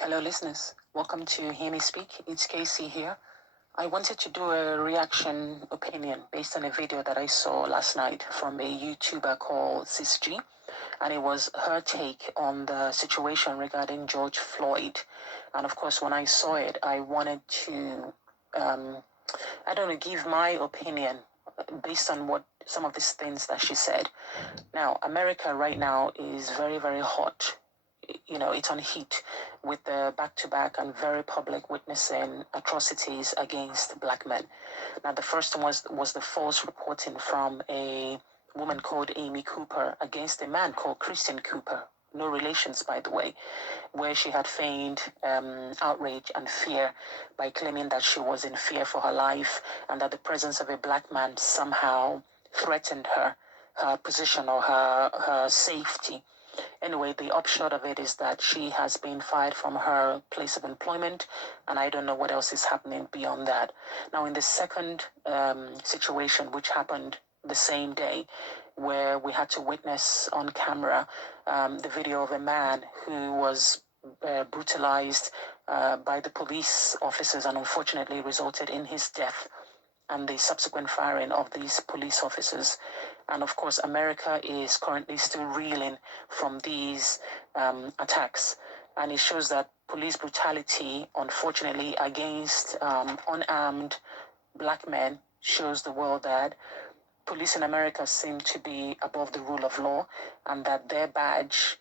Hello, listeners. Welcome to Hear Me Speak. It's Casey here. I wanted to do a reaction opinion based on a video that I saw last night from a YouTuber called SisG, and it was her take on the situation regarding George Floyd. And of course, when I saw it, I wanted to, I don't know, give my opinion based on what some of these things that she said. Now, America right now is very, very hot. It's on heat with the back-to-back and very public witnessing atrocities against black men. Now, the first one was the false reporting from a woman called Amy Cooper against a man called Christian Cooper. No relations, by the way, where she had feigned outrage and fear by claiming that she was in fear for her life and that the presence of a black man somehow threatened her position or her safety. Anyway, the upshot of it is that she has been fired from her place of employment, and I don't know what else is happening beyond that. Now, in the second situation, which happened the same day, where we had to witness on camera the video of a man who was brutalized by the police officers and unfortunately resulted in his death and the subsequent firing of these police officers. And of course, America is currently still reeling from these attacks. And it shows that police brutality, unfortunately, against unarmed black men shows the world that police in America seem to be above the rule of law and that their badge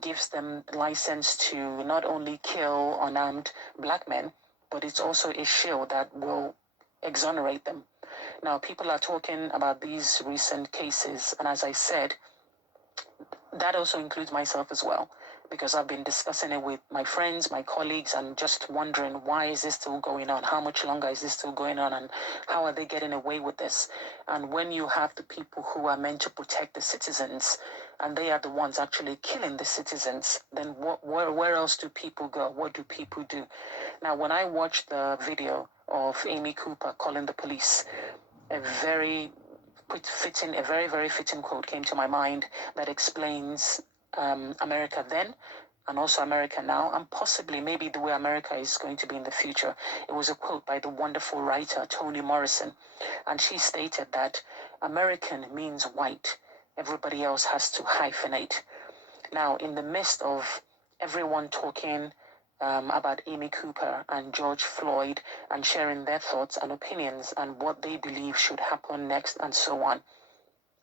gives them license to not only kill unarmed black men, but it's also a shield that will exonerate them. Now, people are talking about these recent cases, and as I said, that also includes myself as well, because I've been discussing it with my friends, my colleagues, and just wondering why is this still going on? How much longer is this still going on? And how are they getting away with this? And when you have the people who are meant to protect the citizens, and they are the ones actually killing the citizens, then where else do people go? What do people do? Now, when I watched the video of Amy Cooper calling the police, a very very fitting quote came to my mind that explains America then and also America now, and possibly maybe the way America is going to be in the future. It was a quote by the wonderful writer Toni Morrison, and she stated that American means white. Everybody else has to hyphenate. Now, in the midst of everyone talking about Amy Cooper and George Floyd and sharing their thoughts and opinions and what they believe should happen next and so on,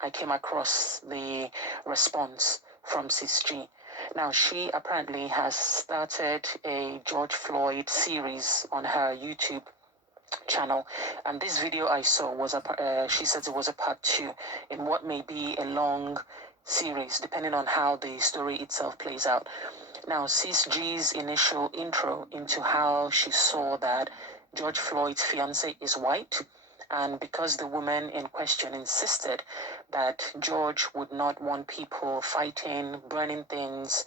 I came across the response from SisG. Now, she apparently has started a George Floyd series on her YouTube channel, and this video I saw was she says it was a part 2 in what may be a long series depending on how the story itself plays out. Now, SisG's initial intro into how she saw that George Floyd's fiance is white, and because the woman in question insisted that George would not want people fighting, burning things,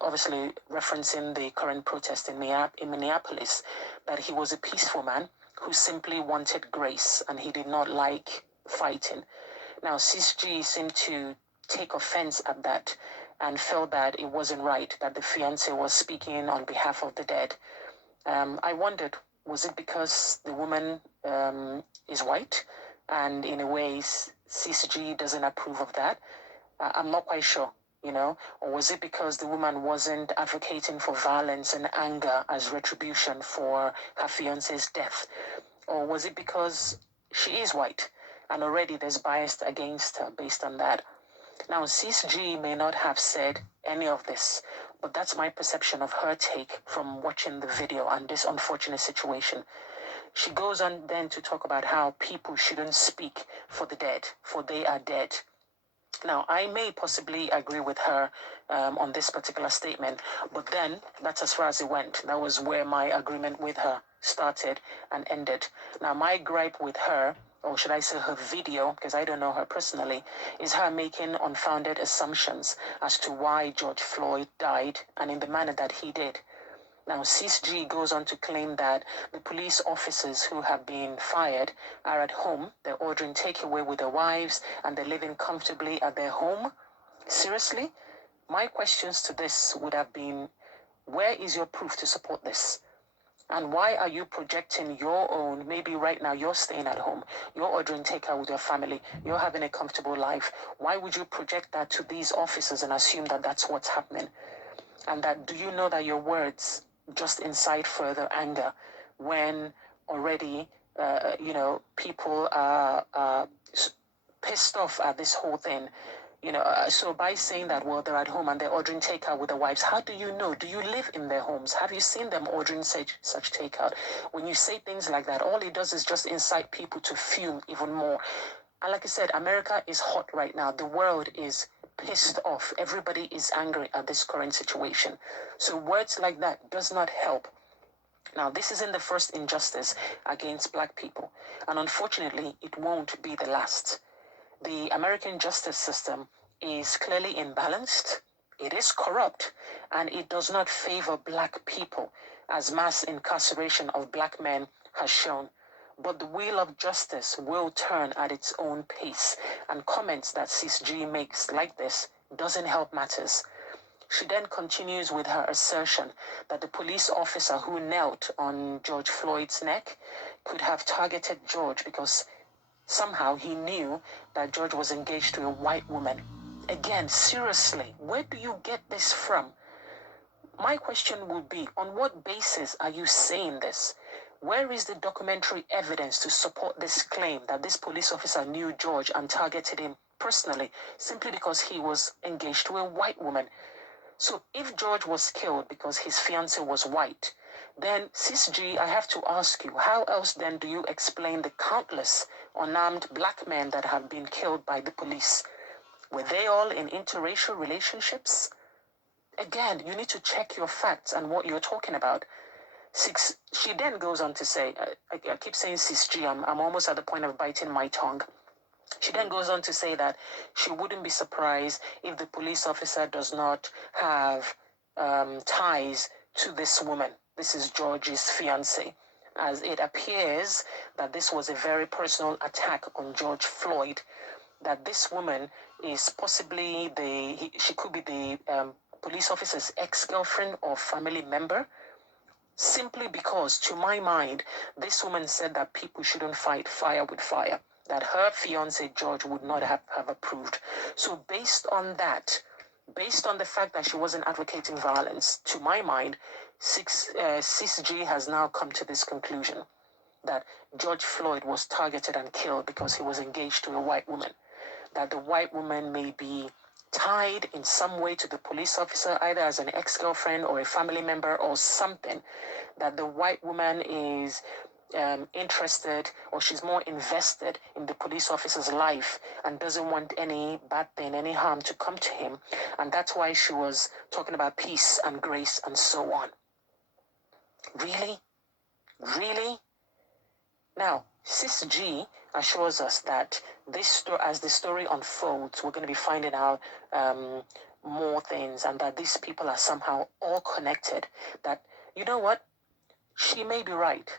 obviously referencing the current protest in Minneapolis, that he was a peaceful man who simply wanted grace and he did not like fighting. Now, SisG seemed to take offense at that and felt that it wasn't right that the fiance was speaking on behalf of the dead. I wondered, was it because the woman is white and in a way CCG doesn't approve of that? I'm not quite sure, or was it because the woman wasn't advocating for violence and anger as retribution for her fiance's death? Or was it because she is white and already there's bias against her based on that? Now, CSG may not have said any of this, but that's my perception of her take from watching the video and this unfortunate situation. She goes on then to talk about how people shouldn't speak for the dead, for they are dead. Now, I may possibly agree with her on this particular statement, but then that's as far as it went. That was where my agreement with her started and ended. Now, my gripe with her, or should I say her video, because I don't know her personally, is her making unfounded assumptions as to why George Floyd died and in the manner that he did. Now, CSG goes on to claim that the police officers who have been fired are at home, they're ordering takeaway with their wives, and they're living comfortably at their home. Seriously? My questions to this would have been, Where is your proof to support this? And why are you projecting your own? Maybe right now you're staying at home, you're ordering takeout with your family, you're having a comfortable life. Why would you project that to these officers and assume that that's what's happening? And that, do you know that your words just incite further anger when already, people are pissed off at this whole thing? So by saying that, well, they're at home and they're ordering takeout with their wives, how do you know? Do you live in their homes? Have you seen them ordering such takeout? When you say things like that, all it does is just incite people to fume even more. And like I said, America is hot right now. The world is pissed off. Everybody is angry at this current situation. So words like that does not help. Now, this isn't the first injustice against black people. And unfortunately, it won't be the last. The American justice system is clearly imbalanced, it is corrupt, and it does not favor black people, as mass incarceration of black men has shown. But the wheel of justice will turn at its own pace, and comments that Sis G makes like this doesn't help matters. She then continues with her assertion that the police officer who knelt on George Floyd's neck could have targeted George because somehow he knew that George was engaged to a white woman. Again, seriously, where do you get this from? My question would be, on what basis are you saying this? Where is the documentary evidence to support this claim that this police officer knew George and targeted him personally simply because he was engaged to a white woman? So if George was killed because his fiance was white, then Sis G, I have to ask you, how else then do you explain the countless unarmed black men that have been killed by the police? Were they all in interracial relationships? Again, you need to check your facts and what you're talking about. She then goes on to say, I keep saying Sis G, I'm almost at the point of biting my tongue. She then goes on to say that she wouldn't be surprised if the police officer does not have ties to this woman. This is George's fiance, as it appears that this was a very personal attack on George Floyd, that this woman is possibly she could be the police officer's ex-girlfriend or family member, simply because, to my mind, this woman said that people shouldn't fight fire with fire, that her fiance George would not have approved. So based on that, based on the fact that she wasn't advocating violence, to my mind, Sis G has now come to this conclusion that George Floyd was targeted and killed because he was engaged to a white woman, that the white woman may be tied in some way to the police officer, either as an ex-girlfriend or a family member or something, that the white woman is interested, or she's more invested in the police officer's life and doesn't want any bad thing, any harm to come to him. And that's why she was talking about peace and grace and so on. Really? Really? Now, Sis G assures us that as the story unfolds, we're going to be finding out more things, and that these people are somehow all connected. That, you know what? She may be right.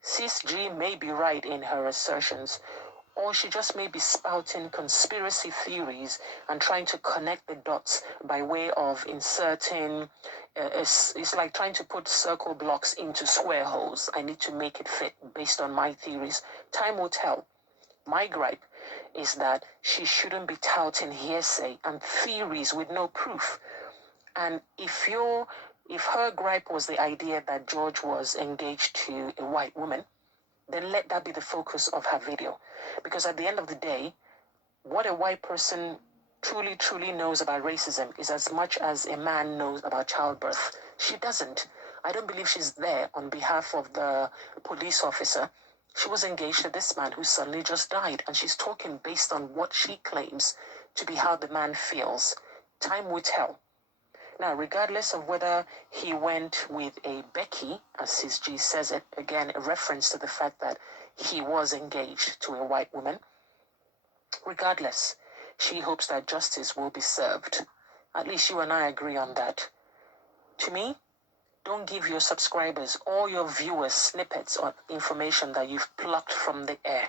Sis G may be right in her assertions, or she just may be spouting conspiracy theories and trying to connect the dots by way of inserting, it's like trying to put circle blocks into square holes. I need to make it fit based on my theories. Time will tell. My gripe is that she shouldn't be touting hearsay and theories with no proof. And if her gripe was the idea that George was engaged to a white woman, then let that be the focus of her video. Because at the end of the day, what a white person truly, truly knows about racism is as much as a man knows about childbirth. She doesn't. I don't believe she's there on behalf of the police officer. She was engaged to this man who suddenly just died, and she's talking based on what she claims to be how the man feels. Time will tell. Now, regardless of whether he went with a Becky, as Sis G says it, again, a reference to the fact that he was engaged to a white woman, regardless, she hopes that justice will be served. At least you and I agree on that. To me, don't give your subscribers or your viewers snippets of information that you've plucked from the air.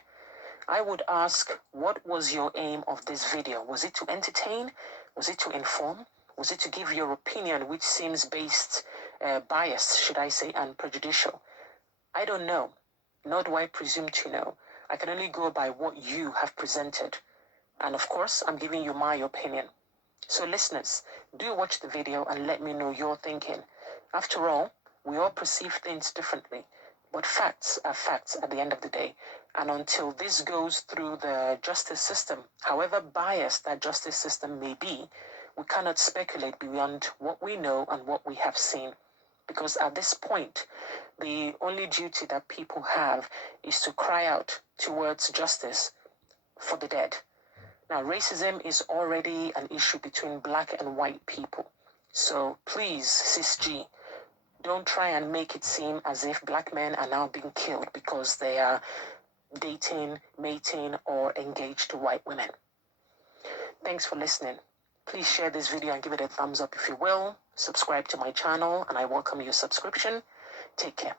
I would ask, what was your aim of this video? Was it to entertain? Was it to inform? Was it to give your opinion, which seems based biased, should I say, and prejudicial? I don't know, nor do I presume to know. I can only go by what you have presented. And of course, I'm giving you my opinion. So listeners, do watch the video and let me know your thinking. After all, we all perceive things differently, but facts are facts at the end of the day. And until this goes through the justice system, however biased that justice system may be, we cannot speculate beyond what we know and what we have seen. Because at this point, the only duty that people have is to cry out towards justice for the dead. Now, racism is already an issue between black and white people. So please, Sis G, don't try and make it seem as if black men are now being killed because they are dating, mating, or engaged to white women. Thanks for listening. Please share this video and give it a thumbs up if you will. Subscribe to my channel, and I welcome your subscription. Take care.